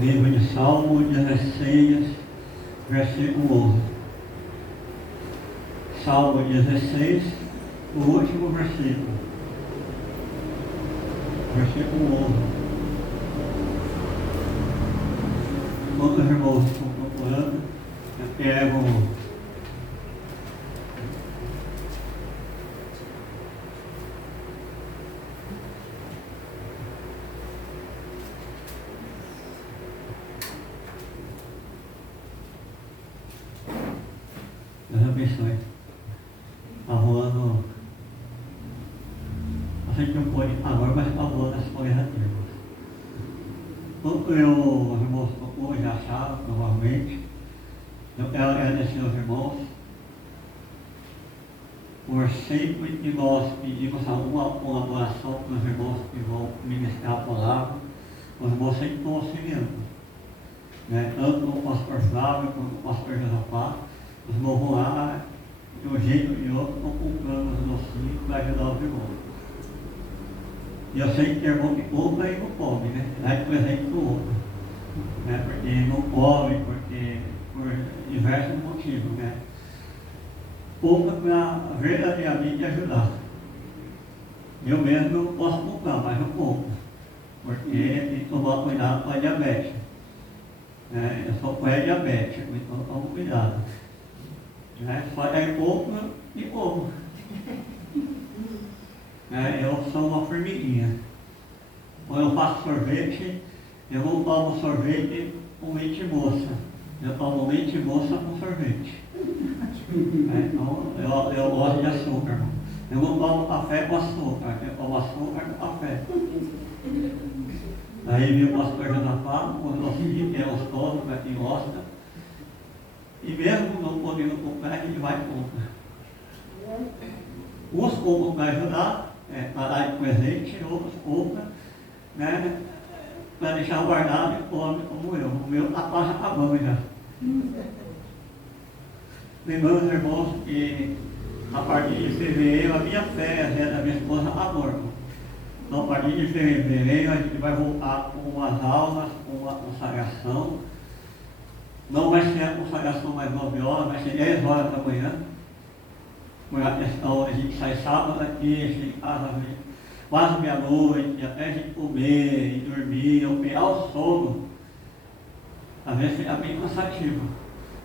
Livro de Salmo 16, versículo 11. Salmo 16, o último versículo. Versículo 11. Quando os irmãos estão procurando, pegam Deus abençoe. Está rolando. A gente não pode agora, mas está rolando as folhas ativas. Quando os irmãos hoje acharam, provavelmente, eu quero agradecer aos irmãos por sempre que nós pedimos alguma colaboração para os irmãos que vão ministrar a palavra, os irmãos sempre estão auxiliando. Tanto o pastor Flávio quanto o pastor Josafá, os irmãos vão lá, de um jeito ou de outro, estão comprando os docinhos para ajudar os irmãos. E eu sei que tem irmão que compra e não come, dá de presente para o outro. Porque não come, porque por diversos motivos. Compra para verdadeiramente ajudar. Eu mesmo não posso comprar, mas eu compro. Porque tem que tomar cuidado com a diabetes. Eu sou pré-diabético, então tomo cuidado. Só aí compro e como. Eu sou uma formiguinha. Quando eu faço sorvete, eu não tomo sorvete com leite moça. Eu tomo leite moça com sorvete. Então, eu gosto de açúcar. Eu não tomo café com açúcar, eu tomo açúcar com café. Aí viu o pastor Josafá, o docinho que é gostoso para quem gosta. E mesmo não podendo comprar, a gente vai comprar. Uns compram para ajudar, para dar de presente, outros compram, para deixar guardado e come como eu. O meu está quase acabando já. Lembrando, irmãos, que a partir de fevereiro a minha férias da minha esposa aborta. Então, a partir de fevereiro a gente vai voltar com umas aulas, com uma consagração. Não vai ser a consagração mais 9 horas, vai ser 10 horas da manhã. Por a questão, a gente sai sábado aqui, a gente em casa quase meia-noite, até a gente comer e dormir, ou pegar o sono. Às vezes fica bem cansativo.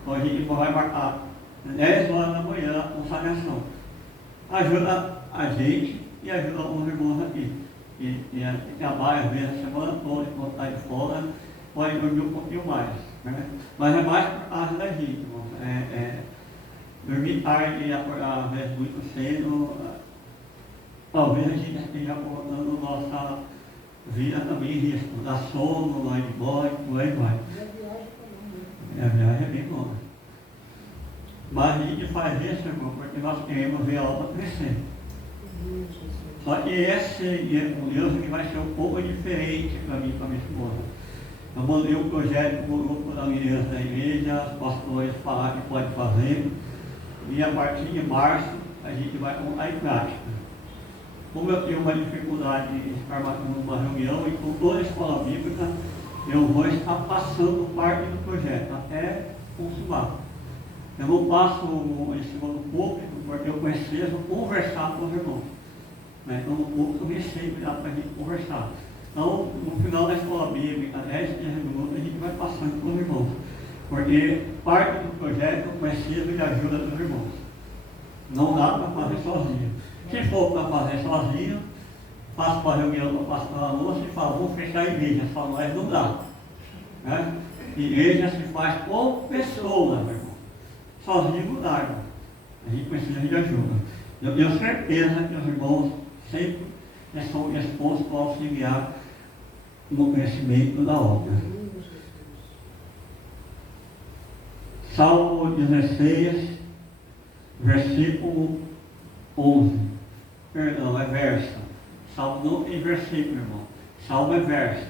Então a gente vai marcar 10 horas da manhã a consagração. Ajuda a gente e ajuda os irmãos aqui. E trabalha às vezes a semana toda, enquanto está de folga, pode dormir um pouquinho mais. Mas é mais por causa da gente, irmão. Dormir tarde e acordar às vezes muito cedo, talvez a gente esteja colocando nossa vida também em risco. Dá sono, vai de boa, por aí vai. A viagem é bem longa. Mas a gente faz isso, irmão, porque nós queremos ver a obra crescer. Só que esse dia com Deus que vai ser um pouco diferente para mim e para minha esposa. Eu mandei um projeto para o grupo da liderança da igreja, os pastores falaram que pode fazer, e a partir de março a gente vai colocar em prática. Como eu tenho uma dificuldade de estar marcando uma reunião, e com toda a escola bíblica, eu vou estar passando parte do projeto, até consumar. Eu não passo em cima do público, porque eu preciso conversar com os irmãos. Então no público eu recebo já para a gente conversar. Então, no final da escola bíblica, 10, 15 minutos, a gente vai passando com os irmãos. Porque parte do projeto eu preciso de ajuda dos irmãos. Não dá para fazer sozinho. Se for para fazer sozinho, faço para a reunião para pastor Alonso e falo, vou fechar a igreja. Só nós não dá. Igreja se faz com pessoas, meu irmão. Sozinho não dá, irmão. A gente precisa de ajuda. Eu tenho certeza que os irmãos sempre são dispostos a auxiliar no crescimento da obra. Salmo 16, versículo 11. Perdão, é verso. Salmo não tem versículo, irmão. Salmo é verso.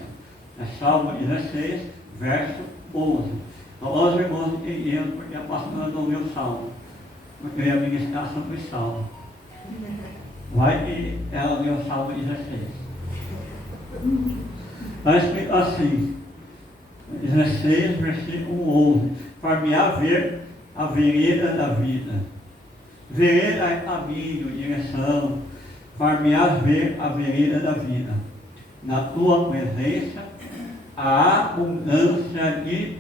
É Salmo 16, verso 11. Então, os irmãos entenderam porque a pastora não leu o Salmo. Porque eu ia ministrar sobre o Salmo. Vai que ela leu o Salmo 16. Está escrito assim: 16, versículo 11. Far-me-á ver a vereda da vida. Vereda é caminho, direção. Far-me-á ver a vereda da vida. Na tua presença há abundância de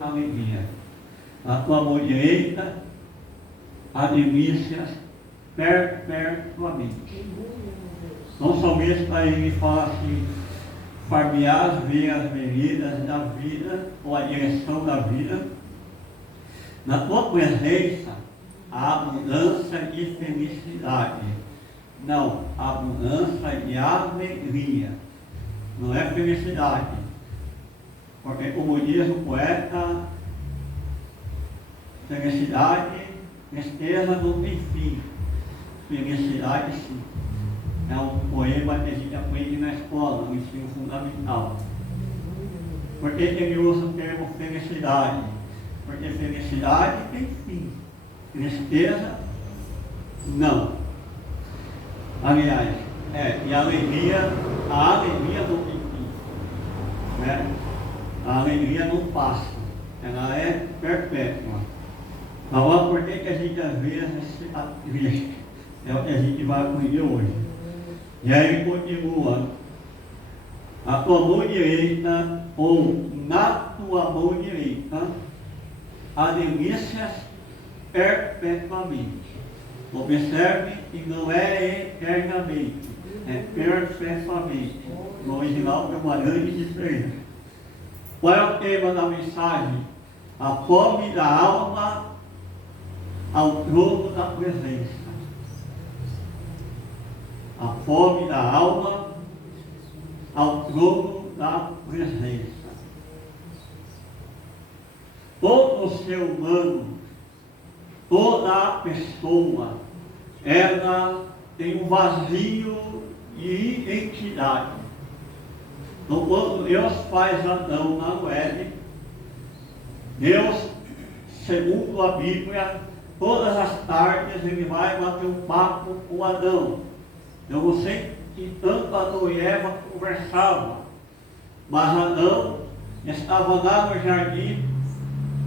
alegria. Na tua mão direita há delícias perpetuamente. Então o salmista ele fala assim: far-me-ás ver as veredas da vida, ou a direção da vida. Na tua presença há abundância de felicidade. Não, abundância de alegria. Não é felicidade. Porque como diz o poeta, felicidade, tristeza não tem fim. Felicidade sim. É um poema que a gente aprende na escola, no ensino fundamental. Por que ele usa o termo felicidade? Porque felicidade tem fim. Tristeza, não. Aliás, e a alegria não tem fim. Né? A alegria não passa. Ela é perpétua. Então, por que a gente às vezes está triste? É o que a gente vai aprender hoje. E aí ele continua: a tua mão direita, ou na tua mão direita, há delícias perpetuamente. Observe que não é eternamente, é perpetuamente. No original tem uma grande diferença. Qual é o tema da mensagem? A fome da alma ao trono da presença. A fome da alma ao trono da presença. Todo ser humano, toda a pessoa, ela tem um vazio de identidade. Então, quando Deus faz Adão na Éden, Deus, segundo a Bíblia, todas as tardes ele vai bater um papo com Adão. Eu não sei que tanto Adão e Eva conversavam, mas Adão estava lá no jardim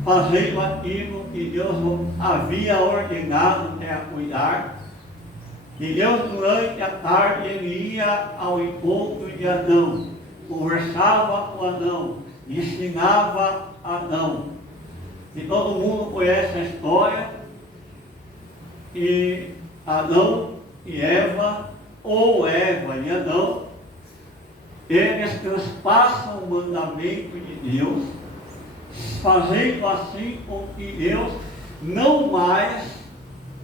fazendo aquilo que Deus havia ordenado a cuidar. E Deus, durante a tarde, ele ia ao encontro de Adão, conversava com Adão, ensinava Adão. E todo mundo conhece a história. E Adão e Eva, ou Eva e Adão, eles transpassam o mandamento de Deus, fazendo assim com que Deus não mais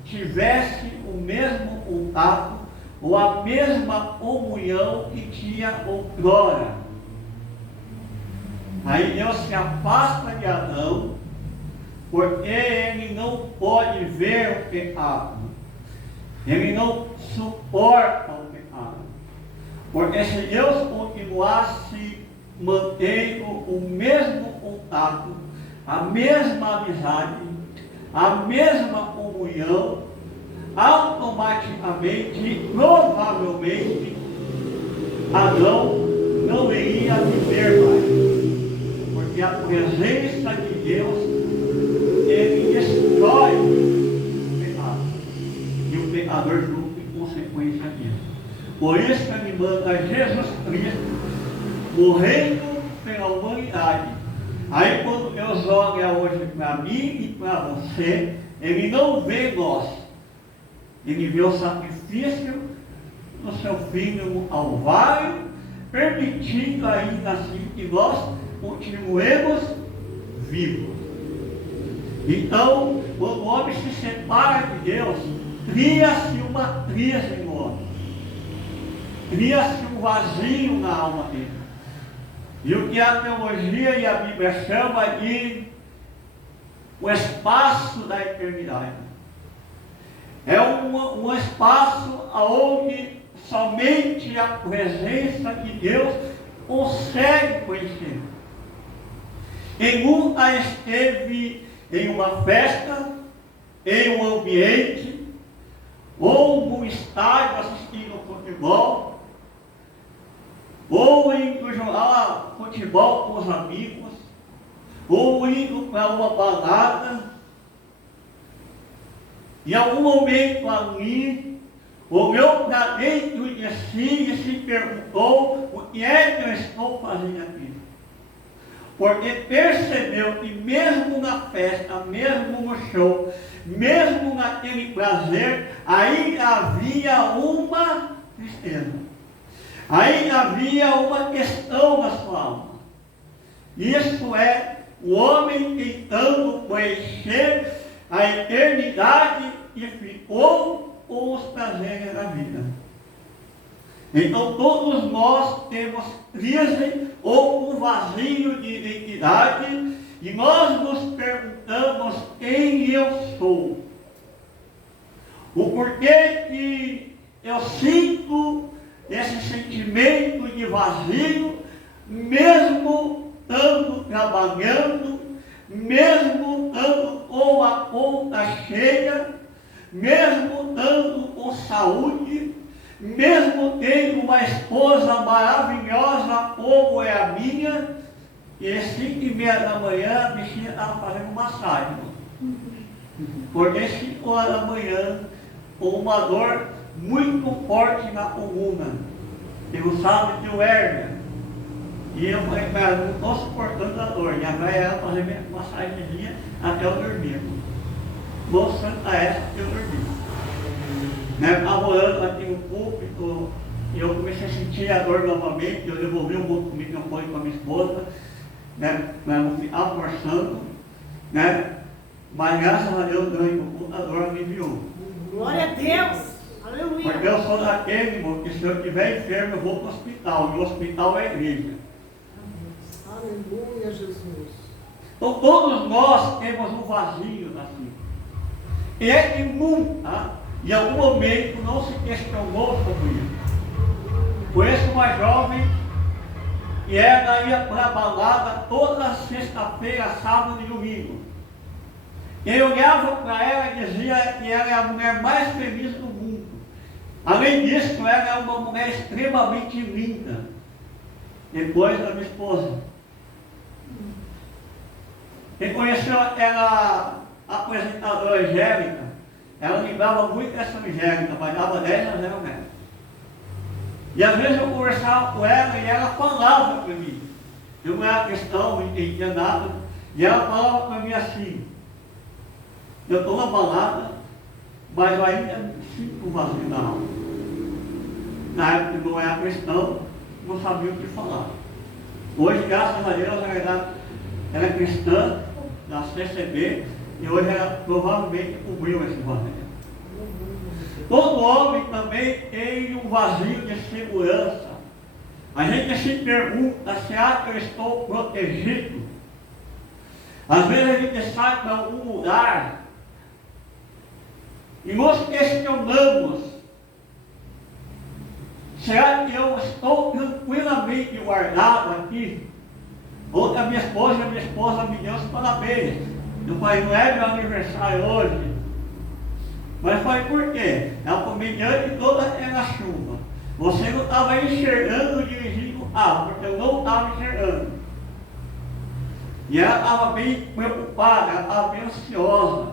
tivesse o mesmo contato ou a mesma comunhão que tinha outrora. Aí Deus se afasta de Adão, porque ele não pode ver o pecado, ele não suporta o pecado, porque se Deus continuasse mantendo o mesmo contato, a mesma amizade, a mesma comunhão, automaticamente e provavelmente Adão não iria viver mais, porque a presença de Deus ele destrói o pecado e o pecador junto em consequência disso. Por isso que ele manda Jesus Cristo morrendo pela humanidade. Aí quando Deus olha hoje para mim e para você, ele não vê nós, ele vê o sacrifício do seu Filho no Calvário, permitindo ainda assim que nós continuemos vivos. Então, quando o homem se separa de Deus, cria-se uma crise no homem, cria-se um vazio na alma dele. E o que a teologia e a Bíblia chama de o espaço da eternidade. É um espaço onde somente a presença de Deus consegue conhecer. Quem nunca esteve em uma festa, em um ambiente, ou num estádio assistindo ao futebol, ou indo jogar futebol com os amigos, ou indo para uma balada. Em algum momento ali, olhou para dentro de si e se perguntou: o que é que eu estou fazendo aqui? Porque percebeu que mesmo na festa, mesmo no show, mesmo naquele prazer, ainda havia uma tristeza. Ainda havia uma questão na sua alma. Isso é o homem tentando conhecer a eternidade e ficou com os prazeres da vida. Então todos nós temos crise ou um vazio de identidade e nós nos perguntamos quem eu sou. O porquê que eu sinto esse sentimento de vazio, mesmo estando trabalhando, mesmo estando com a conta cheia, mesmo estando com saúde, mesmo tendo uma esposa maravilhosa como é a minha, e às 5h30 da manhã a bichinha estava fazendo massagem. Porque 5 horas da manhã, com uma dor muito forte na coluna, e não sabe de hérnia. E eu falei, cara, não estou suportando a dor. E a velha ela fazia minha massagenzinha até eu dormir. Moça essa que eu dormi. Né? Morando aqui no púlpito, e eu comecei a sentir a dor novamente. Eu devolvi o microfone para minha esposa, né? Para não ficar forçando, né? Mas graças a Deus, a dor aliviou. Glória a Deus! Aleluia! Porque eu sou daquele, irmão, que se eu estiver enfermo, eu vou para o hospital. E o hospital é a igreja. Aleluia, Jesus! Então todos nós temos um vazio na vida. E é que nunca, em algum momento, não se questionou sobre isso. Conheço uma jovem e ela ia para a balada toda sexta-feira, sábado e domingo. Quem olhava para ela dizia que ela é a mulher mais feliz do mundo. Além disso, ela é uma mulher extremamente linda. Depois da minha esposa. Quem conheceu aquela apresentadora Angélica, ela lembrava muito dessa Angélica, mas dava 10 a 0 metros. E às vezes eu conversava com ela e ela falava para mim. Eu não era cristão, não entendia nada. E ela falava para mim assim: eu estou na balada, mas eu ainda sinto um vazio na alma. Na época que eu não era cristão, não sabia o que falar. Hoje, graças a Deus, ela é cristã, da CCB, e hoje ela provavelmente cobriu esse vazio. Todo homem também tem um vazio de segurança. A gente se pergunta: será que eu estou protegido? Às vezes a gente sai para algum lugar e nós questionamos: será que eu estou tranquilamente guardado aqui? Outra minha esposa me deu os parabéns. Eu falei: não é meu aniversário hoje. Mas foi por quê? Ela falou: mediante toda aquela chuva, você não estava enxergando dirigindo o carro, porque eu não estava enxergando. E ela estava bem preocupada, ela estava bem ansiosa.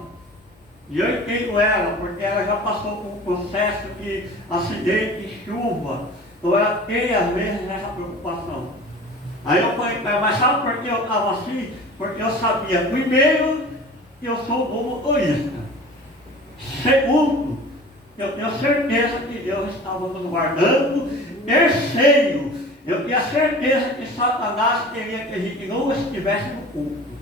E eu entendo ela, porque ela já passou por um processo de acidente, de chuva. Então ela tem às vezes essa preocupação. Aí eu falei: mas sabe por que eu estava assim? Porque eu sabia, primeiro, que eu sou um bom motorista. Segundo, eu tenho certeza que Deus estava nos guardando. Terceiro, eu tinha certeza que Satanás queria que a gente não estivesse no culto.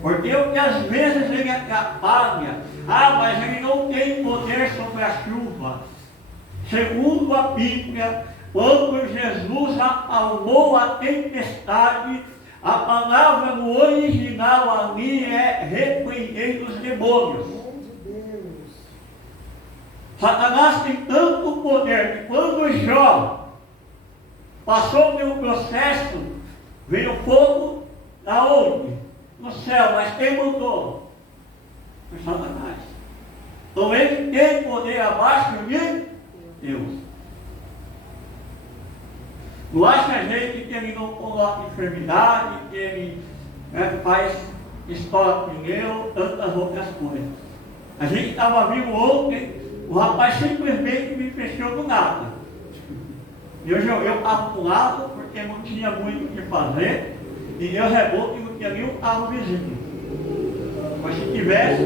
Porque às vezes ele atrapalha. Mas ele não tem poder sobre a chuva. Segundo a Bíblia, quando Jesus acalmou a tempestade, a palavra no original ali é repreender os demônios. Satanás tem tanto poder que quando Jó passou pelo processo, veio fogo da onde? No céu, mas quem mudou? Foi Satanás. Então ele tem poder abaixo de Deus. Não acha gente que ele não coloca enfermidade, que ele faz história pneu, tantas outras coisas. A gente estava vivo ontem, o rapaz simplesmente me fechou do nada. Eu joguei o carro para o lado, porque não tinha muito o que fazer, e eu rebote e não tinha nenhum carro vizinho. Mas se tivesse,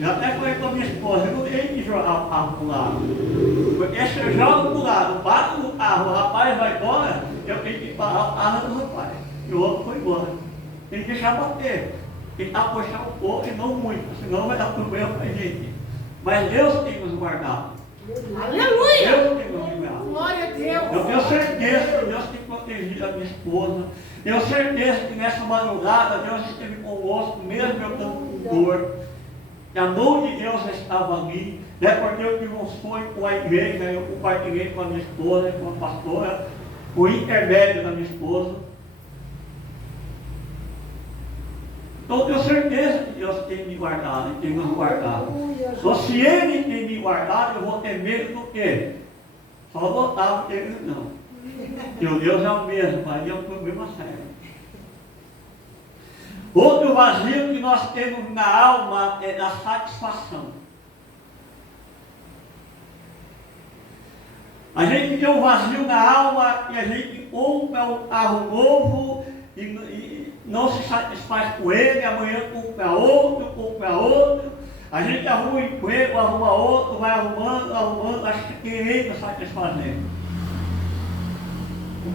eu até falei com a minha esposa, eu não tenho que jogar o carro para o lado. Porque se eu jogo para o lado, bato no carro, o rapaz vai embora, eu tenho que parar o carro do rapaz. E o outro foi embora. Tem que deixar bater. Tem que apoiar um pouco e não muito, senão vai dar problema para a gente. Mas Deus tem nos guardado. Aleluia! Deus tem nos guardado. Glória a Deus! Eu tenho certeza que Deus tem protegido a minha esposa. Tenho certeza que nessa madrugada Deus esteve conosco, mesmo eu estando com dor. Que a mão de Deus estava ali. Porque eu tive um sonho com a igreja, eu compartilhei com a minha esposa, com a pastora, por intermédio da minha esposa. Então eu tenho certeza que Deus tem me guardado e tem nos guardado. Então se Ele tem me guardado, eu vou ter medo do quê? Só botar o Ele não. Porque o Deus é o mesmo, mas é um problema sério. Outro vazio que nós temos na alma é da satisfação. A gente tem um vazio na alma e a gente compra um carro novo e não se satisfaz com ele, amanhã compra outro, a gente arruma um emprego, arruma outro, vai arrumando, acho que querendo satisfazer.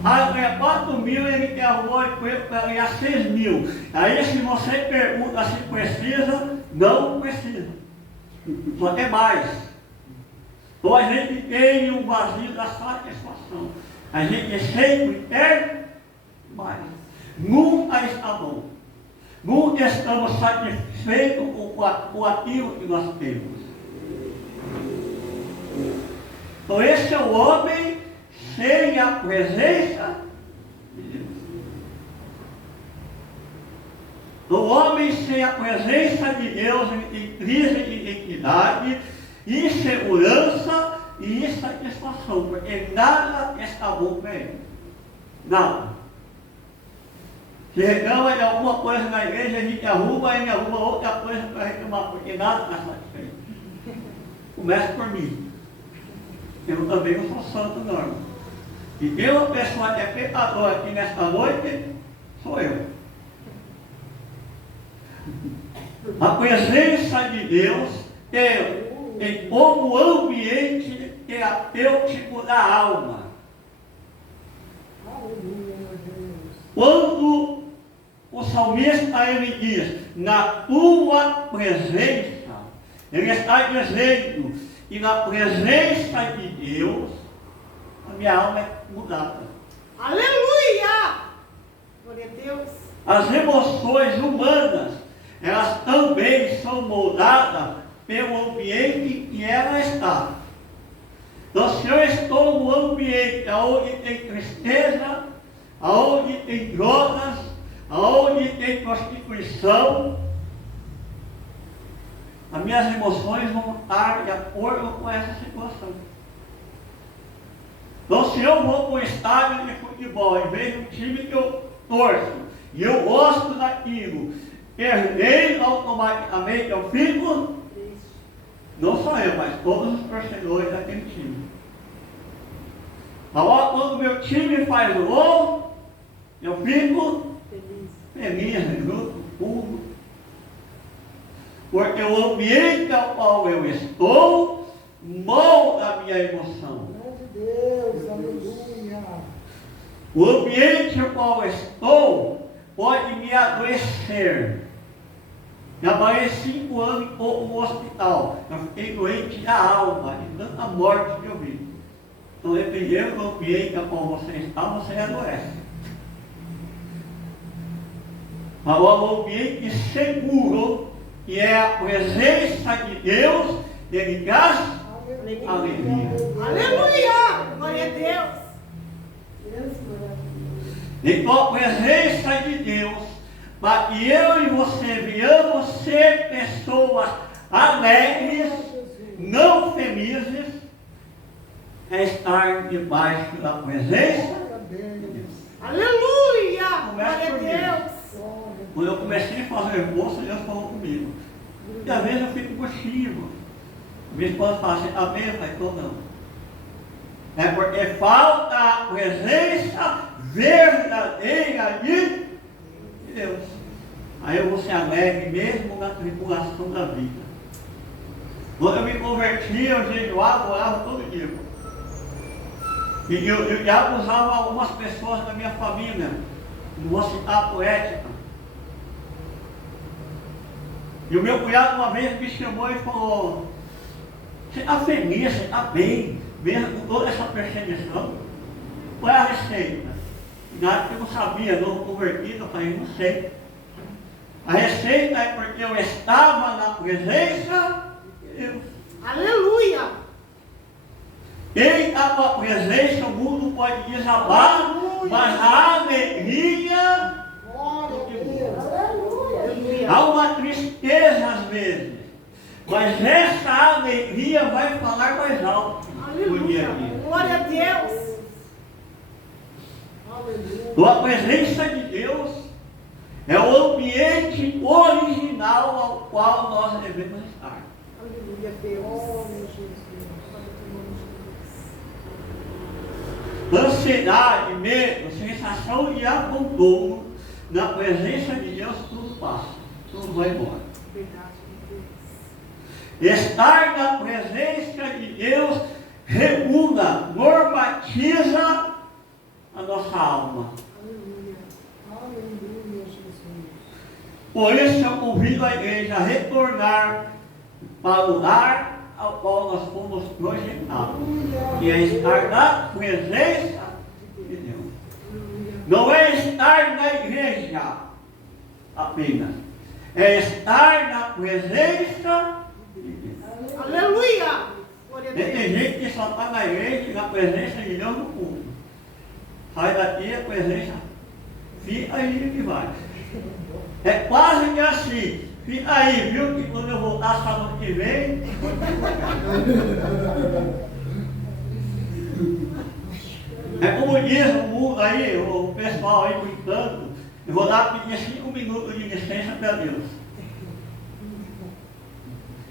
Aí ganha 4 mil, ele quer arrumar um emprego para ganhar 6 mil. Aí se você pergunta se precisa, não precisa. Só quer mais. Então a gente tem um vazio da satisfação. A gente sempre quer mais. Nunca está bom. Nunca estamos satisfeitos com aquilo que nós temos. Então esse é o homem sem a presença de Deus. O homem sem a presença de Deus, ele tem crise de identidade, insegurança e insatisfação, porque nada está bom para ele. Nada. Se reclama de alguma coisa na igreja, a gente arruma outra coisa para reclamar, porque nada está satisfeito. Começa por mim. Eu também não sou santo, não. E tem uma pessoa que é pecadora aqui nesta noite, sou eu. A presença de Deus tem como ambiente terapêutico da alma. Quando o salmista ele diz, na tua presença, ele está dizendo que na presença de Deus, a minha alma é mudada. Aleluia! Glória a Deus! As emoções humanas, elas também são moldadas pelo ambiente que ela está. Então, se eu estou num ambiente onde tem tristeza, onde tem drogas, onde tem prostituição, as minhas emoções vão estar de acordo com essa situação. Então, se eu vou para um estádio de futebol, em vez do time que eu torço, e eu gosto daquilo, perdendo automaticamente, eu fico, não só eu, mas todos os torcedores daquele time. Agora, quando meu time faz o gol, eu fico feliz, junto com tudo. Porque o ambiente ao qual eu estou molda a minha emoção. Deus, aleluia. O ambiente ao qual eu estou pode me adoecer. Eu trabalhei 5 anos e pouco no hospital. Eu fiquei doente da alma, de tanta morte que eu vi. Então, dependendo do ambiente ao qual você está, você adoece. Agora, o ambiente seguro, que é a presença de Deus, ele traz alegria. Aleluia! Glória a Deus! Então, a presença de Deus, para que eu e você venhamos ser pessoas alegres, não felizes, é estar debaixo da presença Deus. Aleluia! Começa Glória a por Deus! Quando eu comecei a fazer bolsa, Deus falou comigo. E às vezes eu fico coxinho. Minha esposa fala assim, amém? Eu falei, tô não. É porque falta a presença verdadeira de Deus. Aí eu vou ser alegre mesmo na tribulação da vida. Quando eu me converti, eu jejuava, orava todo dia. E eu já usava algumas pessoas da minha família. Não vou citar poética. E o meu cunhado uma vez me chamou e falou, você está feliz, você está bem, mesmo com toda essa perseguição? Qual é a receita? Na época eu não sabia, novo convertido, eu falei, não sei. A receita é porque eu estava na presença de Deus. Aleluia! Quem está com a presença, o mundo pode desabar, mas a alegria Glória a Deus. Aleluia! há uma tristeza às vezes, mas essa alegria vai falar mais alto no dia a Aleluia! dia. Glória a Deus! Aleluia. Então, a presença de Deus é o ambiente original ao qual nós devemos estar. Aleluia, Deus! Glória a Jesus. Ansiedade, medo, sensação de abandono, na presença de Deus tudo passa, tudo vai embora. Verdade, Deus! Estar na presença de Deus regula, normatiza a nossa alma. Aleluia! Aleluia, Jesus. Por isso eu convido a igreja a retornar para o lar ao qual nós fomos projetados, que é estar na presença de Deus. Não é estar na igreja apenas, é estar na presença de Deus. Aleluia! Glória a Tem Deus! gente que só está na igreja e na presença de Deus no culto. Sai daqui a presença, fica aí que vai. É quase que assim. Fica aí, viu? Que quando eu voltar sábado que vem. É como diz o mundo aí, o pessoal aí brincando. Eu vou lá pedir 5 minutos de licença para Deus.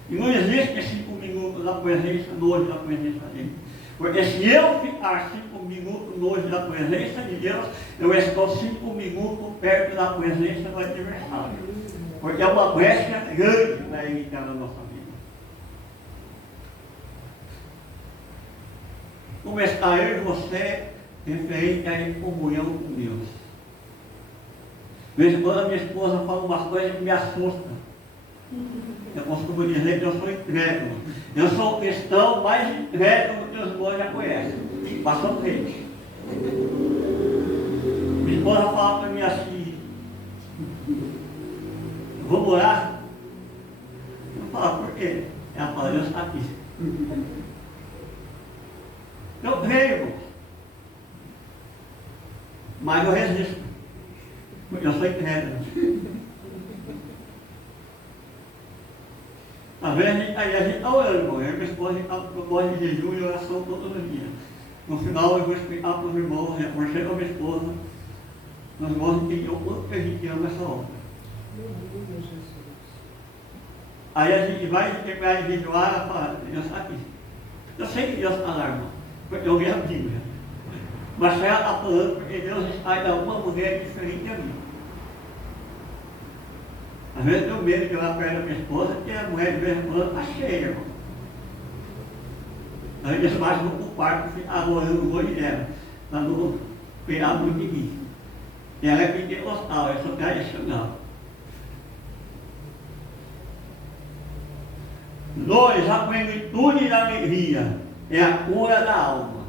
E não existe 5 minutos na presença, longe da presença dele. Porque se eu ficar 5 minutos longe da presença de Deus, eu estou 5 minutos perto da presença do adversário. Porque é uma brecha grande para ele entrar na nossa vida. Como está eu e você referente à comunhão com Deus? De vez em quando a minha esposa fala umas coisas que me assustam. Eu costumo dizer que eu sou incrédulo. Eu sou o cristão mais incrédulo que os irmãos já conhecem. Passou frente. Minha esposa fala para mim assim, vamos orar? Eu falo, por quê? Ela fala, Deus está aqui. Eu creio, irmão. Mas eu resisto. Porque eu sou incrédulo. Às vezes a gente está orando, irmão. Eu e minha esposa, a gente está propósito de jejum e oração todos os dias. No final eu vou explicar para os irmãos, reforcei com a minha esposa, os irmãos entendiam o quanto que a gente ama essa obra. Aleluia, Jesus. Aí a gente vai terminar de jejuar e fala, Deus está aqui. Eu sei que Deus está lá, irmão, porque eu li a Bíblia. Mas ela está falando porque Deus está em alguma mulher diferente de mim. Às vezes eu tenho medo de ir lá perto da minha esposa, porque a mulher de vez em quando está cheia, irmão. Aí eles mais vão para o quarto ficar orando o olho dela, para não pegar muito de mim. E ela é pentecostal, eu sou tradicional. 2, a plenitude da alegria é a cura da alma.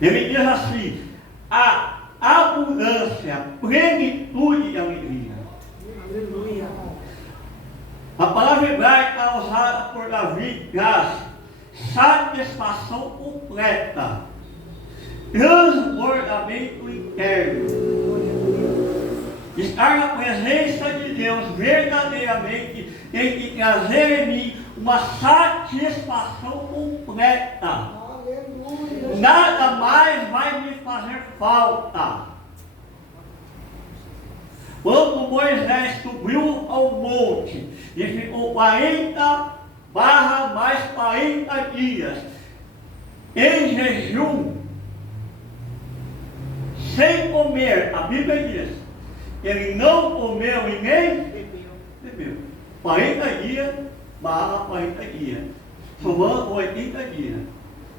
Ele diz assim, a abundância, a plenitude de alegria. Aleluia! A palavra hebraica usada por Davi traz satisfação completa, transbordamento interno. Estar na presença de Deus verdadeiramente tem que trazer em mim uma satisfação completa. Aleluia, nada mais vai me fazer falta. Quando Moisés subiu ao monte e ficou 40 dias em jejum, sem comer, a Bíblia diz, ele não comeu e nem bebeu. 40 dias / 40 dias, somando 80 dias.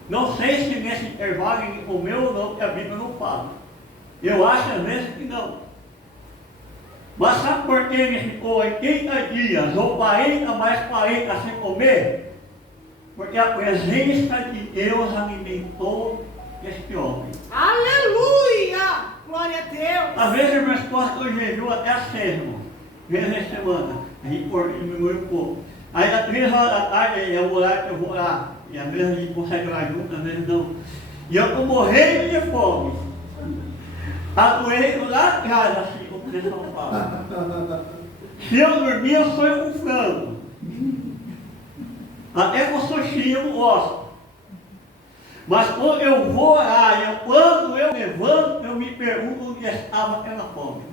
Não sei se nesse intervalo ele comeu ou não, porque a Bíblia não fala. Eu acho às vezes que não. Mas sabe por que ele ficou 80 dias ou 40 mais 40 sem comer? Porque a presença de Deus alimentou este homem. Aleluia! Glória a Deus! Às vezes eu me esforço o jejum até às 6, irmão. Vezes a semana. A gente diminui um pouco. Aí às 3 horas da tarde é o horário que eu vou orar. E às vezes a gente consegue orar junto, às vezes não. E eu estou morrendo de fome. Ajoelho lá atrás, assim, como o pessoal fala. Se eu dormir, eu sonho com frango. Até com sushi eu não gosto. Mas quando eu vou orar, quando eu levanto, eu me pergunto onde estava aquela fome.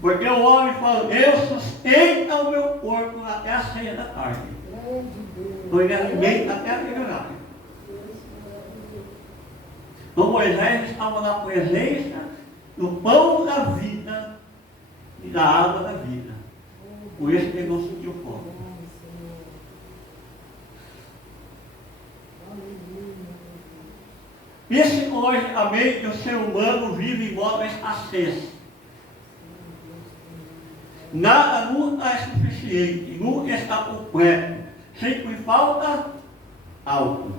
Porque o homem fala, Deus sustenta o meu corpo até as 6 da tarde. Então ele alimenta até aquele horário. Então Moisés estava na presença do pão da vida e da água da vida. Por isso que ele não sentiu fome. Pense hoje, amém, que o ser humano vive em modo de escassez. Nada nunca é suficiente, nunca está completo. Sempre falta algo.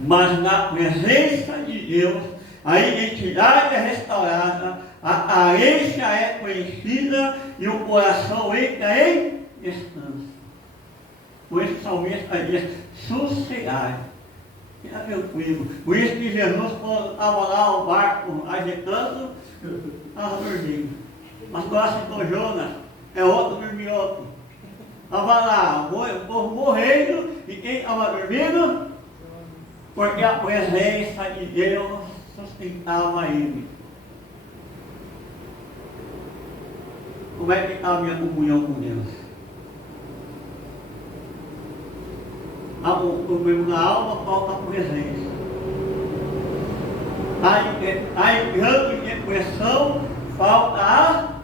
Mas na presença de Deus, a identidade é restaurada, a carência é preenchida e o coração entra em descanso. Por isso o salmista diz, sossegai, fica tranquilo. Por isso que Jesus, quando estava lá o barco agitando, estava dormindo. Mas quando citou Jonas, é outro dormiu outro. Estava lá, o povo morrendo, e quem estava dormindo? Porque a presença de Deus sustentava ele. Como é que está a minha comunhão com Deus? O problema da alma falta a presença. Está entrando em depressão, falta a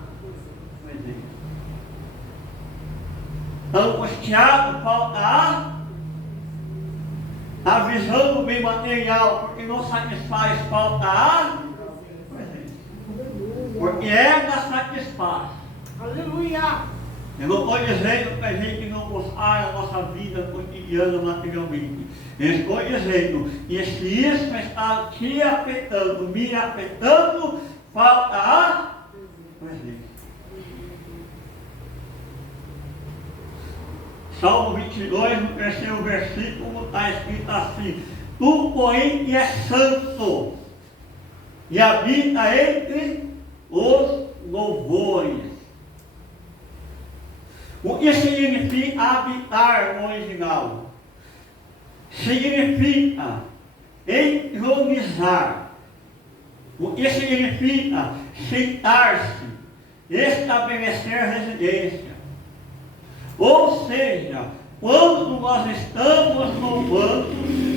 presença. Está angustiado, falta a visão do bem material, porque não satisfaz, falta a presença. Porque ela satisfaz. Aleluia! Eu não estou dizendo para a gente não buscar a nossa vida cotidiana materialmente. Eu estou dizendo que se isso está te afetando, me afetando, falta a presença. Salmo 22, no 3º versículo, está escrito assim: tu, porém, és santo, e habita entre os louvores. O que significa habitar no original? Significa entronizar. O que significa sentar-se, estabelecer residência. Ou seja, quando nós estamos louvando,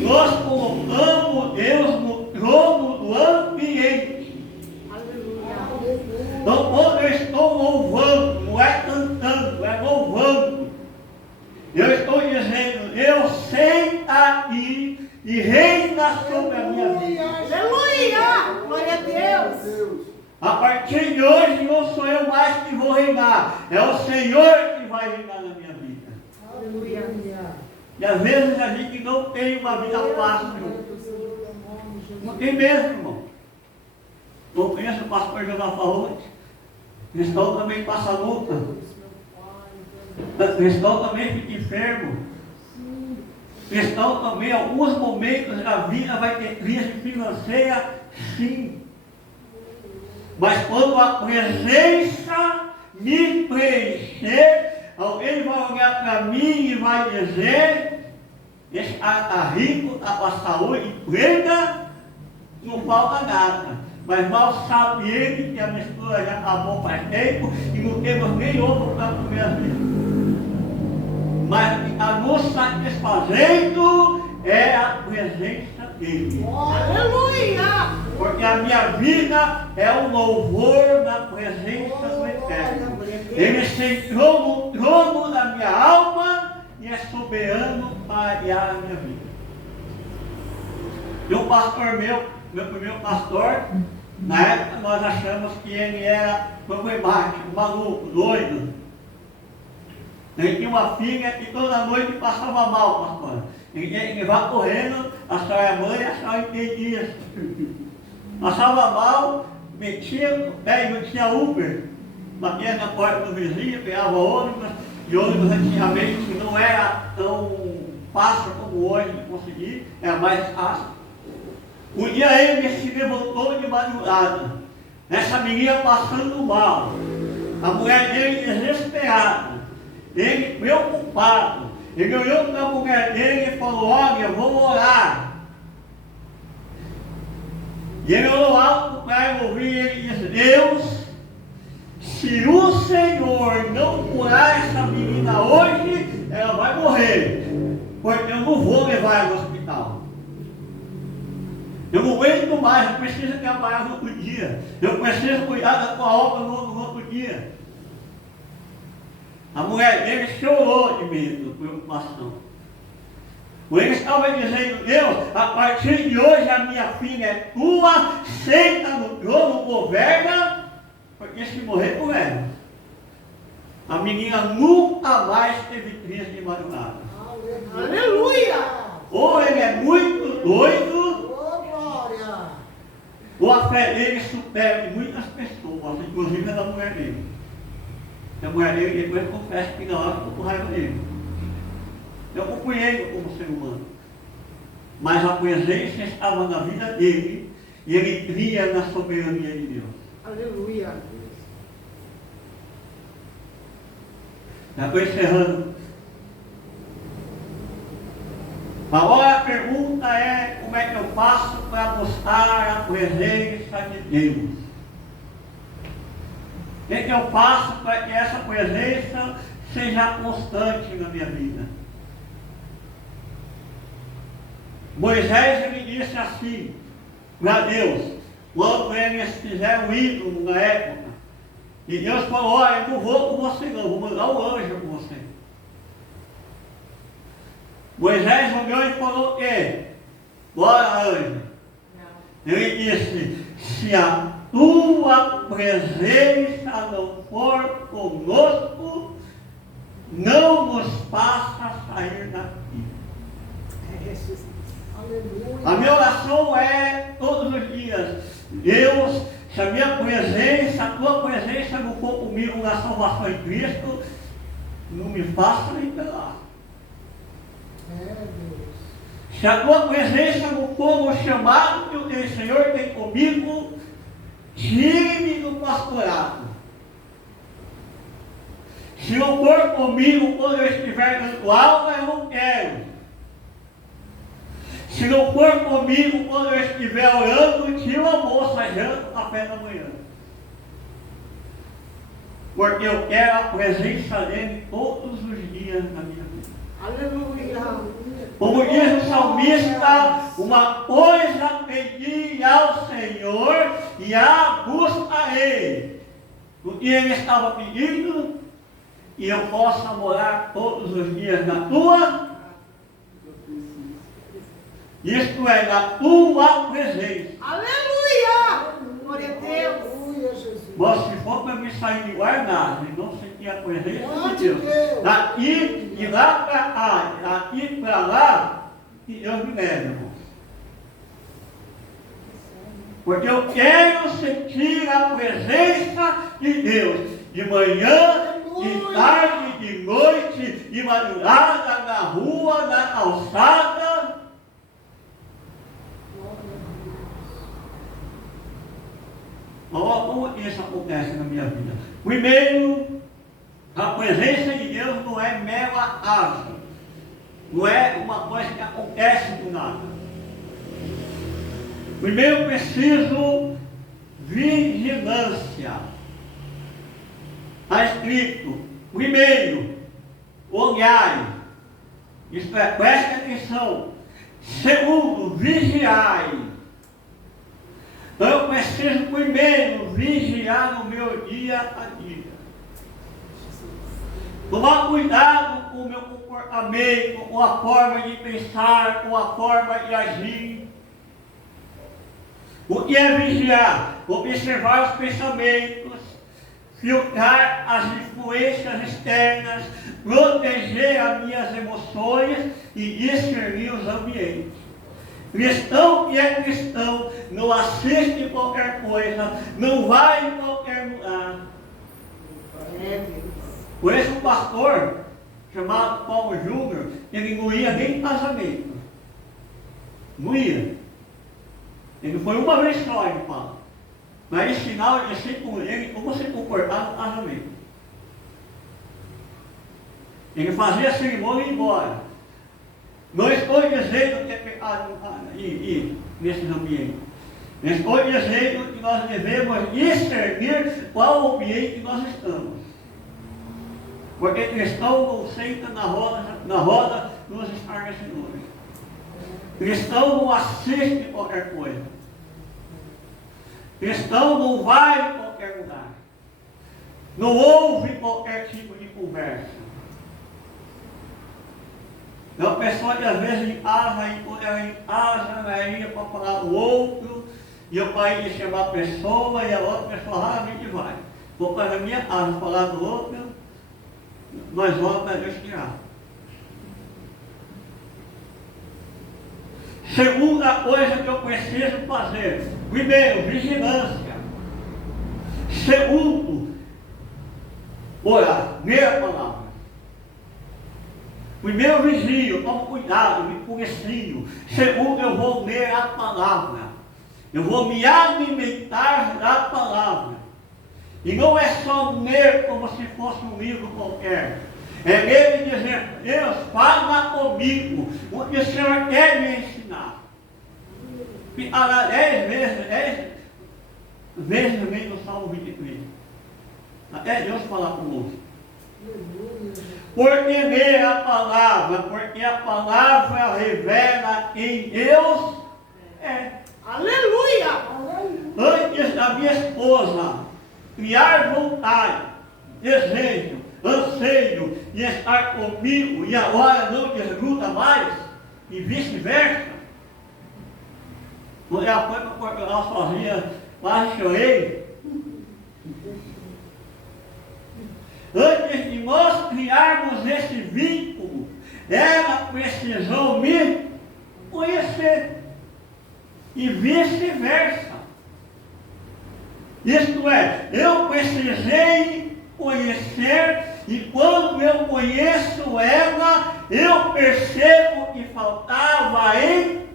nós colocamos Deus no trono do ambiente. Aleluia! Então, quando eu estou louvando, não é cantando, é louvando. Eu estou dizendo, Deus senta aqui e reina sobre a minha vida. Aleluia! Glória a Deus! A partir de hoje não sou eu mais que vou reinar, é o Senhor que vai reinar na minha vida. Aleluia! E às vezes a gente não tem uma vida fácil. Não tem mesmo, irmão. Eu conheço o pastor Jonas Faúde. Cristão também passa luta. Cristão também fica enfermo. Cristão também, em alguns momentos da vida, vai ter crise financeira, sim. Mas quando a presença me preencher, alguém vai olhar para mim e vai dizer, está rico, está com a saúde plena, não falta nada. Mas mal sabe ele que a mistura já acabou faz tempo e não temos nem ovo para comer a vida. Mas a nos satisfazendo é a presença dele. Aleluia! Porque a minha vida é o louvor da presença do Eterno. Ele sentou no trono da minha alma e é soberano para guiar a minha vida. E o pastor meu primeiro pastor, na época nós achamos que ele era problemático, maluco, doido. Ele tinha uma filha e toda noite passava mal, pastor. Ele vai correndo, a senhora é mãe, a senhora entendia. Passava mal, metia no pé, não tinha Uber. Batia na porta do vizinho, pegava ônibus, e ônibus antigamente não era tão fácil como hoje de conseguir, era mais fácil. Um dia ele se levantou de madrugada, essa menina passando mal, a mulher dele desesperada, ele preocupado, ele olhou para a mulher dele e falou: olha, vou orar. E ele olhou alto para ela ouvir e ele disse: Deus, se o Senhor não curar essa menina hoje, ela vai morrer, porque eu não vou levar ela ao hospital. Eu não aguento mais, eu preciso trabalhar no outro dia. Eu preciso cuidar da tua obra no outro dia. A mulher dele chorou de medo, de preocupação. Ele estava dizendo: Deus, a partir de hoje a minha filha é tua, senta no trono, governa, porque se morrer por ela. A menina nunca mais teve crise de madrugada. Aleluia! Ou ele é muito doido, ou a fé dele supera de muitas pessoas, inclusive a da mulher dele. E a mulher dele depois confessa que na hora ficou com raiva dele. Eu compreendo como ser humano. Mas a presença estava na vida dele e ele cria na soberania de Deus. Aleluia! Já estou encerrando. Agora a pergunta é: como é que eu faço para buscar a presença de Deus? O que eu faço para que essa presença seja constante na minha vida? Moisés ele disse assim para Deus, quando eles fizeram o ídolo na época, e Deus falou: olha, eu não vou com você não, vou mandar um anjo com você. Moisés olhou e falou: o quê? Bora, anjo. Ele disse: se a tua presença não for conosco, não nos faça sair daqui. A minha oração é todos os dias: Deus, se a minha presença, a tua presença não for comigo na salvação em Cristo, não me faça nem pelar. Se a tua presença não for no chamado que o Senhor tem comigo, tire-me do pastorado. Se não for comigo quando eu estiver dando aula, eu não quero. Se não for comigo quando eu estiver orando, tira o almoço, a janta, o café da manhã. Porque eu quero a presença dele todos os dias na minha vida. Aleluia! Como diz o salmista, uma coisa pedi ao Senhor e a buscarei. O que ele estava pedindo, e eu possa morar todos os dias na tua, isto é, na tua presença. Aleluia! Glória a Deus! Mas se for para me sair de guardado e não sentir a presença de Deus, daqui e lá para cá, daqui para lá, que Deus me leve, irmão. Porque eu quero sentir a presença de Deus, de manhã, de tarde, de noite, de madrugada, na rua, na calçada. Olha como isso acontece na minha vida. Primeiro, a presença de Deus não é mero acaso. Não é uma coisa que acontece do nada. Primeiro eu preciso vigilância. Está escrito, primeiro, olhai, isto é, preste atenção. Segundo, vigiai. Então eu preciso primeiro vigiar no meu dia a dia. Tomar cuidado com o meu comportamento, com a forma de pensar, com a forma de agir. O que é vigiar? Observar os pensamentos, filtrar as influências externas, proteger as minhas emoções e discernir os ambientes. Cristão que é cristão não assiste qualquer coisa, não vai em qualquer lugar. Por isso um pastor chamado Paulo Júnior, ele não ia nem em casamento. Não ia. Ele foi uma vez só, ele fala. Mas ensinar ele como se comportar no casamento. Ele fazia a cerimônia e ia embora. Não estou dizendo que é pecado ir nesses ambientes. Estou dizendo que nós devemos discernir qual o ambiente que nós estamos. Porque cristão não senta na roda dos escarnecedores. Cristão não assiste qualquer coisa. Cristão não vai em qualquer lugar. Não ouve qualquer tipo de conversa. É uma pessoa que às vezes em casa, ela ia para falar do outro, e o pai ia chamar a pessoa, e a outra pessoa raramente vai. Vou para a minha casa falar do outro, nós vamos para Deus tirar. Segunda coisa que eu preciso fazer. Primeiro, vigilância. Segundo, orar, ler a palavra. Primeiro eu vigio, tomo cuidado, me policio. Segundo, eu vou ler a palavra. Eu vou me alimentar da palavra. E não é só ler como se fosse um livro qualquer. É ler e dizer, Deus, fala comigo. O que o Senhor quer me ensinar. E 10 vezes vem no Salmo 23. Até Deus falar conosco. Porque ler a palavra, porque a palavra revela quem Deus é. Aleluia! Antes da minha esposa criar vontade, desejo, anseio de estar comigo e agora não desgruda mais, e vice-versa. Quando ela foi para Portugal sozinha, quase chorei. Antes de nós criarmos esse vínculo, ela precisou me conhecer. E vice-versa. Isto é, eu precisei conhecer, e quando eu conheço ela, eu percebo que faltava em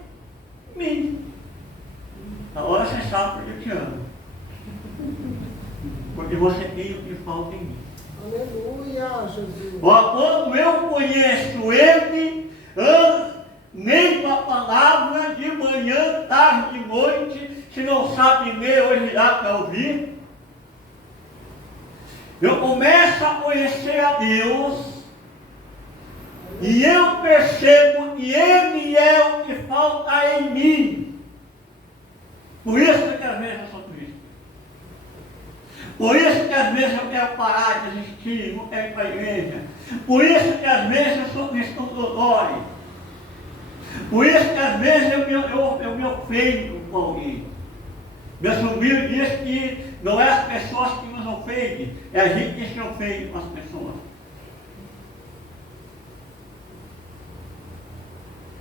mim. Agora você sabe por que eu te amo. Porque você tem o que falta em mim. Aleluia, Jesus. Quando eu conheço Ele, nem com a palavra, de manhã, tarde, de noite, se não sabe ler, hoje dá para ouvir. Eu começo a conhecer a Deus, e eu percebo que Ele é o que falta em mim. Por isso que às vezes eu sou triste. Por isso que às vezes eu quero parar de existir, não quero ir para a igreja. Por isso que às vezes eu sou cristão dodói. Por isso que às vezes eu me ofendo com alguém. Meu sobrinho diz que não é as pessoas que nos ofendem, é a gente que se ofende com as pessoas.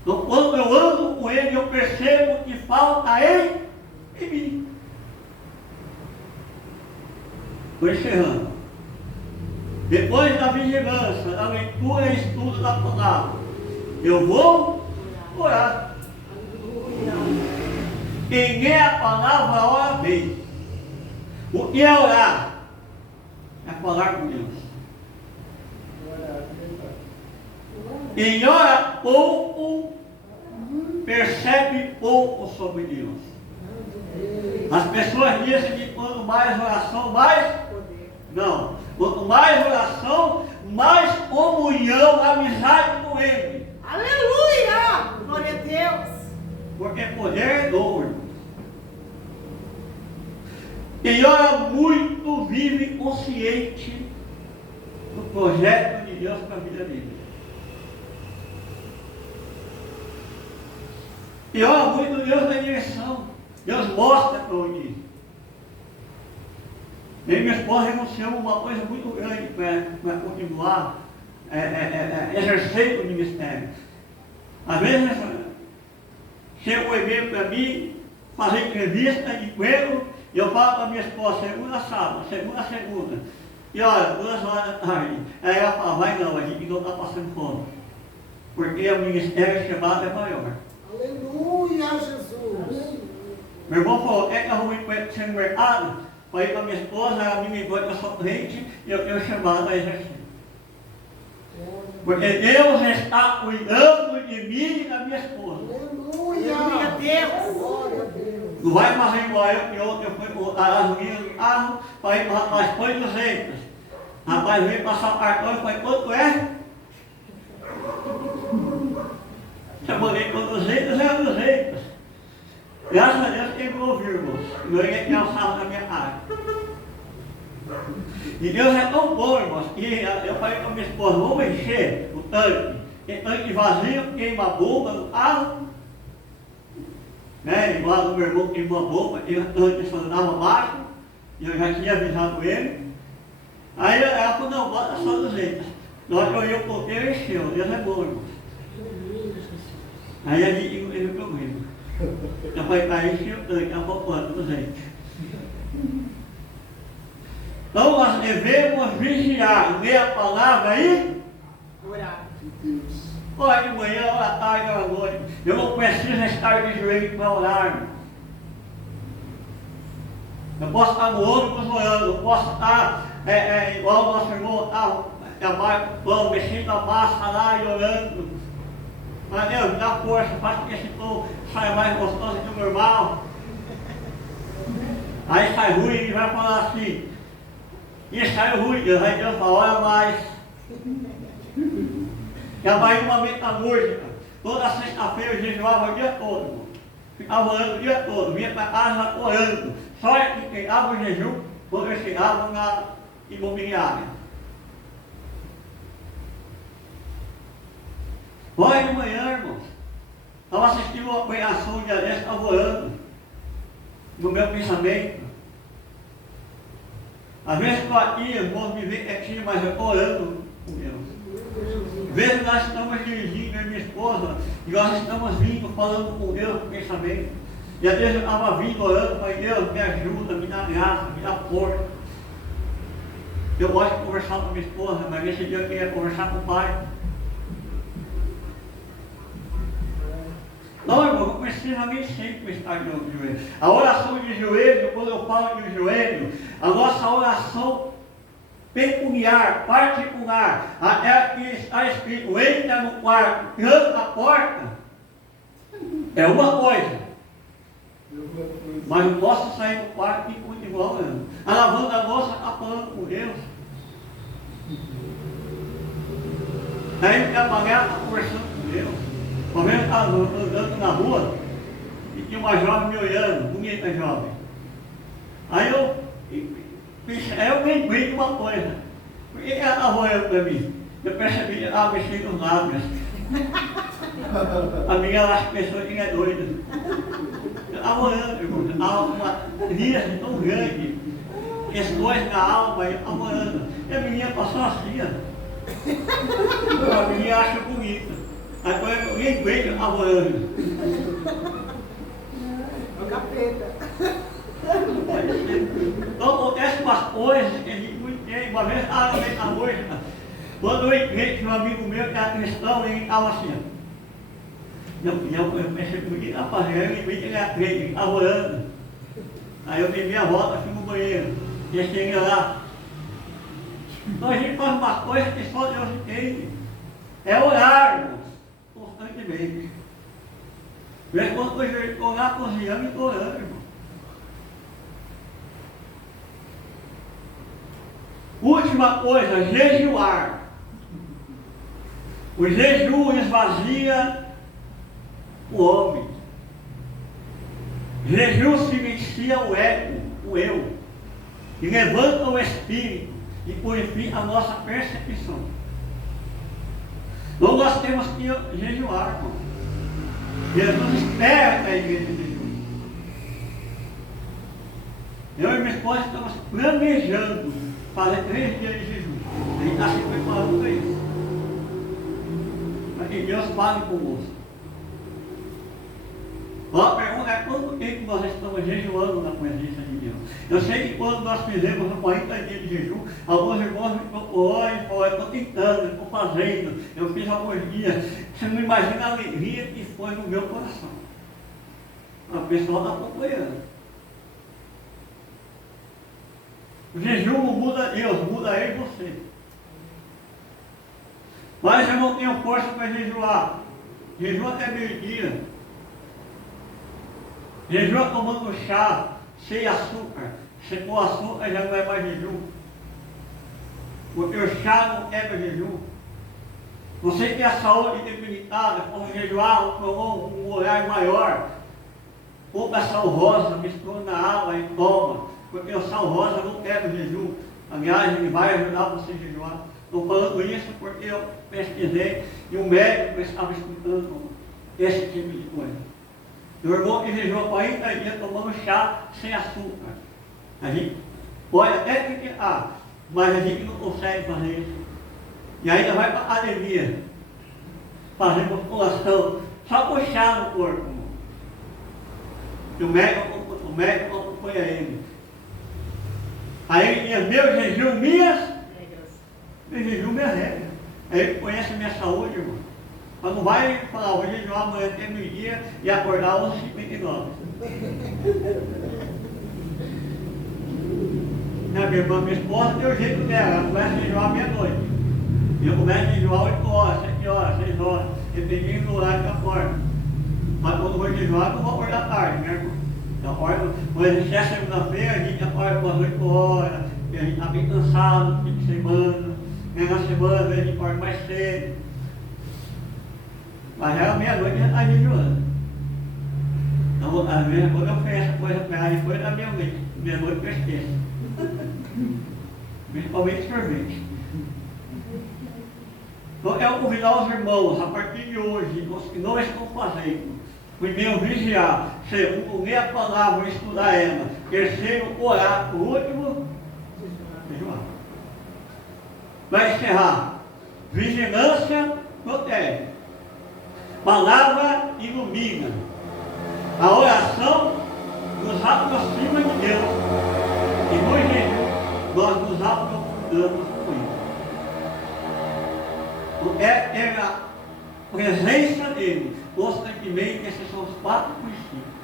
Então, quando eu ando com ele, eu percebo que falta em mim. Estou encerrando. Depois da vigilância, da leitura e estudo da palavra, eu vou orar. Quem lê a palavra, ora bem. O que é orar? É falar com Deus. Glória a Deus. Quem ora pouco, percebe pouco sobre Deus. As pessoas dizem que quanto mais oração, mais... Não. Quanto mais oração, mais comunhão, amizade com Ele. Aleluia! Glória a Deus. Porque poder é dor, irmão. Quem ora muito vive consciente do projeto de Deus para a vida dele. Quem ora muito, Deus dá direção. Deus mostra para onde ir. Eu e minha esposa renunciamos uma coisa muito grande para continuar exercendo o ministério. Às vezes, chega um e-mail para mim, fazer entrevista, emprego, e eu falo para minha esposa, segunda a sábado, segunda a segunda. E olha, 2 horas da tarde. Aí ela fala, vai não, a gente não está passando fome. Porque o ministério chamado é maior. Aleluia, Jesus. Meu irmão falou, que eu vou ser no mercado, para ir com a minha esposa, ela me ligou que eu sou crente, e eu tenho chamado a exercer. Porque Deus está cuidando de mim e da minha esposa. Aleluia. Glória a Deus. Glória a Deus. Não vai mais igual eu, que ontem eu fui botar a gasolina no carro, para ir para o rapaz, foi 200. O rapaz veio passar o cartão e falei, quanto é? Eu falei, com 200 é 200. Graças a Deus quebrou vírgula. Eu ia ter alçado na minha cara. E Deus é tão bom, irmãos, que eu falei com a minha esposa, vamos encher o tanque. Tem tanque vazio, queima a bomba no carro. Né? Igual o meu irmão queimou a bomba, ele antes andava baixo, e eu já tinha avisado ele. Aí ela falou, não, bota só 200. Na hora que eu ia o ponteiro, encheu. Deus é bom, irmãos. Aí a gente teve problema. Eu falei, para encher o tanque, ela falou, quanto? 200. Então nós devemos vigiar, ler a palavra e Orar. ora de manhã, ora à tarde, ora à noite. Eu não preciso estar de joelho para orar. Eu posso estar no ônibus orando, eu posso estar igual o nosso irmão estava mexendo a massa lá e orando. Mas Deus, me dá força, faz com que esse pão saia mais gostoso que o normal. Aí sai ruim e ele vai falar assim, e saiu ruim, Deus, aí Deus fala, olha mais. Já vai uma metalúrgica. Toda sexta-feira eu jejuava o dia todo, irmão. Ficava orando o dia todo, vinha para casa orando. Só que pegava o jejum quando eu chegava na imobiliária. Olha de manhã, irmãos. Estava assistindo uma pregação de desse, estava orando no meu pensamento. Às vezes estou aqui, irmãos, me veem quietinho, mas eu estou orando com Deus. Às vezes nós estamos dirigindo, eu e minha esposa, e nós estamos vindo, falando com Deus no pensamento. E às vezes eu estava vindo orando, falei, Deus, me ajuda, me dá graça, me dá força. Eu gosto de conversar com minha esposa, mas nesse dia eu queria conversar com o pai. Não, irmão, não precisa nem sempre estar de joelho. A oração de joelho, quando eu falo de joelho, a nossa oração peculiar, particular, até que está escrito, entra no quarto, tranca a porta, é uma coisa. Mas eu posso sair do quarto e continuar orando. A lavanda da louça está falando com Deus. Aí trabalhar está conversando com Deus. Uma vez eu estava andando na rua e tinha uma jovem me olhando, bonita jovem. Aí eu lembrei de uma coisa. Por que ela estava olhando para mim? Eu percebi que ela estava mexendo os lábios. A minha ela pensou que é doida. Eu estava olhando, irmão, estava uma crise tão grande, questões na alma, eu estava olhando. E a menina passou assim, ó. A menina acha bonita. Aí quando eu lembrei que eu estava orando. O capeta. Então acontece umas coisas que a gente não entende. Uma vez estava no meio da noite, quando eu entrei, tinha um amigo meu que era cristão, ele estava assim. Eu percebi o que ele estava fazendo, eu lembrei que ele era crente, ele estava orando. Aí eu dei minha volta, fui no banheiro, e eu cheguei lá. Então a gente faz umas coisas que só Deus entende. É orar, irmãos, constantemente. Orar cozinhando e orando, irmão. Última coisa, jejuar. O jejum esvazia o homem. Jejum silencia o ego, o eu, e levanta o espírito e purifica a nossa percepção. Então nós temos que jejuar, irmão. Jesus espera que a igreja jejue. Eu e minha esposa estamos planejando fazer 3 dias de jejum. A gente está se preparando para isso. Para que Deus fale conosco. A pergunta é quanto tempo nós estamos jejuando na presença de Deus. Eu sei que quando nós fizemos 40 dias de jejum, alguns irmãos me procuraram e falaram, eu estou tentando, estou fazendo, eu fiz alguns dias. Você não imagina a alegria que foi no meu coração. A pessoa está procurando. O jejum não muda Deus, muda eu e você. Mas eu não tenho força para jejuar. Jejum até meio-dia. Jejum tomando chá sem açúcar. Se com açúcar já não é mais jejum. Porque o chá não quebra jejum. Você tem a saúde debilitada, como jejuar, tomou um horário maior. Pouca sal rosa, mistura na água e toma. Porque o sal rosa não quebra jejum. Aliás, ele vai ajudar você a jejuar. Estou falando isso porque eu pesquisei e o médico estava explicando esse tipo de coisa. O irmão que jejua 40 dias tomando chá sem açúcar. A gente pode até criticar, mas a gente não consegue fazer isso. E ainda vai para a academia, fazer musculação, só com chá no corpo. O médico acompanha ele. Aí ele diz, meu jejum, meu jejum, minha regra. Aí ele conhece a minha saúde, irmão. Mas não vai falar, vou jejuar amanhã até meio-dia e acordar 11h59. Minha irmã, minha esposa tem o jeito dela, ela começa a jejuar meia-noite. E eu começo a jejuar 8 horas, 7 horas, 6 horas, dependendo do horário que eu acordo. Mas quando eu vou jejuar, eu não vou acordar tarde, né, irmão? Eu acordo, quando a gente é segunda-feira, a gente acorda umas 8 horas, porque a gente está bem cansado no fim de semana. Na semana, a gente acorda mais cedo. Mas ela meia-noite já está jejuando. Então, às vezes, quando eu faço essa coisa para ela, depois da meia-noite eu esqueço. Principalmente sorvete. Então, eu convidar os irmãos, a partir de hoje, os que não estão fazendo, primeiro, vigiar. Segundo, ler a palavra, estudar ela. Terceiro, orar. Por último, jejuar. Vai encerrar. Vigilância protege. Palavra ilumina. A oração nos aproxima de Deus. E no jejum nós nos aprofundamos com Ele. É a presença dele constantemente. Esses são os 4 princípios.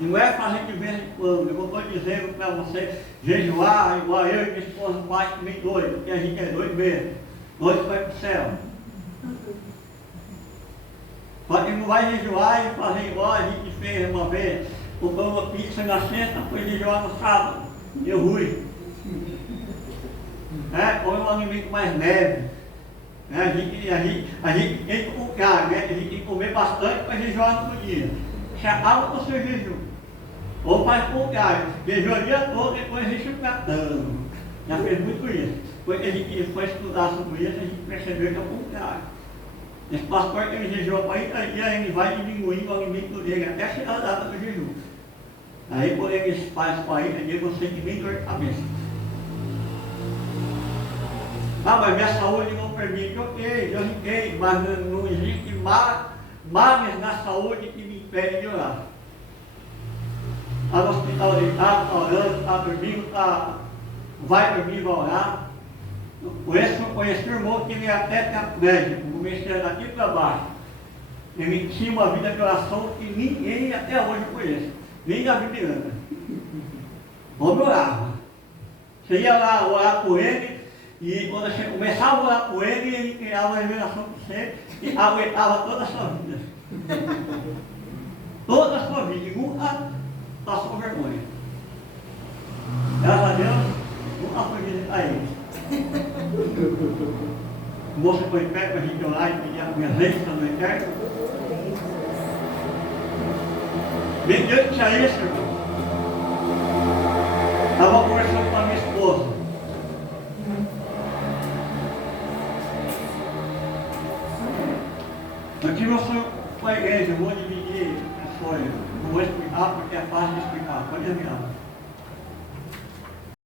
E não é fazer de vez em quando. Eu não estou dizendo para você jejuar igual eu e minha esposa faz também doido, porque a gente é doido mesmo. Doido vai para o céu. Mas ele não vai jejuar e fazer igual a gente fez uma vez. Comprou uma pizza na sexta, foi jejuar no sábado. Deu ruim. Põe um alimento mais leve. A gente tem que colocar, né? A gente tem que comer bastante para jejuar no dia. Se acaba com o seu jejum. Ou faz colocar, jejua o dia todo, depois a gente fica dando. Já fez muito isso. Depois que a gente foi estudar sobre isso, a gente percebeu que é o contrário. Esse pastor que ele jejua 40 dias, ele vai diminuindo o alimento dele até chegar a data do jejum. Aí quando ele faz 40 dias, você tem bem dor de cabeça. Ah, mas minha saúde não permite. Ok, Deus entende, mas não existe males na saúde que me impedem de orar. Está no hospital deitado, está orando, está dormindo, vai dormir, vai orar. Conheci o irmão que ele é até tetraplégico, comecei daqui para baixo. Ele tinha uma vida de oração que ninguém até hoje conhece, nem a Bibiana. Vamos orar. Você ia lá orar com ele, E quando você começava a orar com ele, ele criava a revelação para você e aguentava toda a sua vida. Toda a sua vida, e nunca passou vergonha. Graças a Deus, nunca foi visitar ele. O moço foi perto para a gente orar e pedir a minha bênção no eterno. Mediante a isso, irmão, estava conversando com a minha esposa. Eu tive um sonho com a igreja, eu vou dividir o sonho. Não vou explicar porque é fácil de explicar. Pode explicar.